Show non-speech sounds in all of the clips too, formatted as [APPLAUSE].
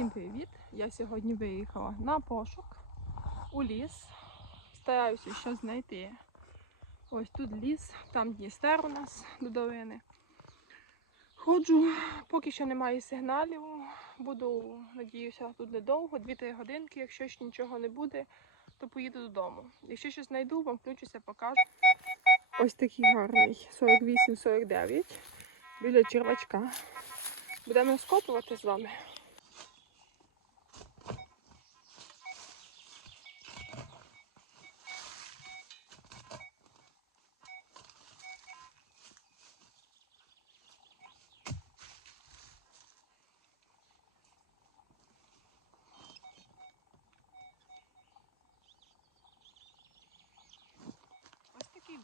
Всім привіт! Я сьогодні виїхала на пошук у ліс. Стараюся щось знайти. Ось тут ліс, там Дністер у нас до долини. Ходжу, поки що немає сигналів. Буду, надіюся, тут недовго, 2-3 годинки. Якщо ж нічого не буде, то поїду додому. Якщо щось знайду, вам включуся, покажу. Ось такий гарний 48-49 біля червачка. Будемо скопувати з вами.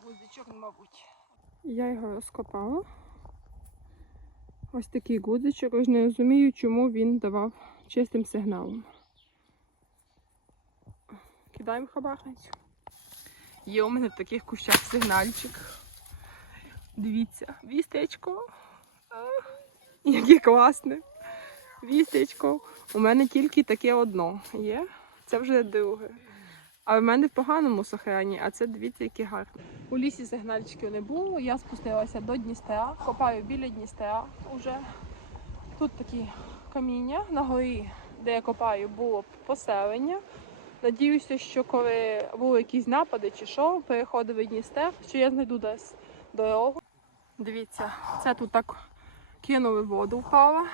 Такий гузичок, мабуть. Я його розкопала. Ось такий гудзичок. Ось не розумію, чому він давав чистим сигналом. Кидаємо хабарницю. Є у мене в таких кущах сигнальчик. Дивіться, вістечко. Яке класне. Вістечко. У мене тільки таке одно є. Це вже друге. А в мене в поганому сохрані, а це дивіться, яке гарне. У лісі сигнальчиків не було. Я спустилася до Дністера, копаю біля Дністера уже. Тут такі каміння на горі, де я копаю, було поселення. Надіюся, що коли були якісь напади чи що, переходив Дністер, що я знайду десь дорогу. Дивіться, це тут так кинули воду впала.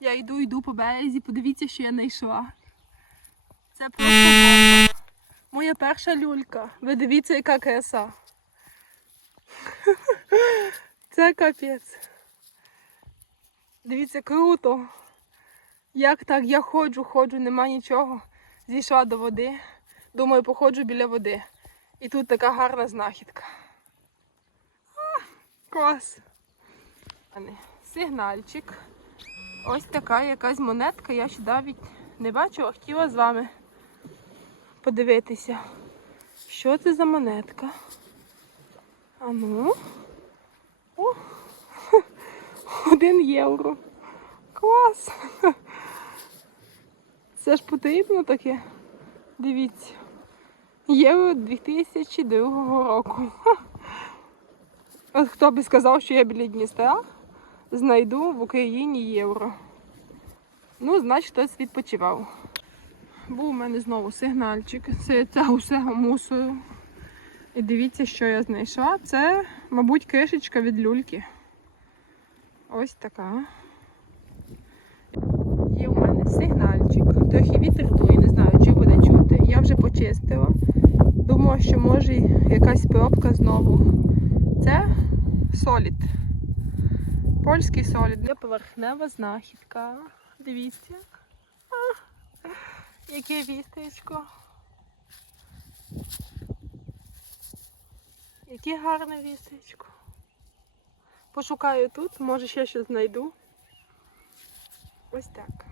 Я йду, йду по березі, подивіться, що я знайшла. Це просто. Моя перша люлька. Ви дивіться, яка краса. [LAUGHS] Це капець. Дивіться, круто. Як так? Я ходжу, ходжу, нема нічого. Зійшла до води. Думаю, походжу біля води. І тут така гарна знахідка. А, клас. Сигнальчик. Ось така якась монетка. Я ще навіть не бачила, хотіла з вами подивитися, що це за монетка. А ну. О, [LAUGHS] один євро. Клас. [LAUGHS] Це ж потрібно таке. Дивіться. Євро 2002 року. [LAUGHS] От хто би сказав, що я біля Дністра, знайду в Україні євро. Ну, значить, хтось відпочивав. Був у мене знову сигнальчик. Це це усього мусору. І дивіться, що я знайшла. Це, мабуть, кришечка від люльки. Ось така. Є у мене сигнальчик. Трохи вітер дує, не знаю, чи буде чути. Я вже почистила. Думала, що може якась пробка знову. Це солід. Польський солід. Є поверхнева знахідка. Дивіться. Яке вістечко. Яке гарне вістечко. Пошукаю тут, може ще щось знайду. Ось так.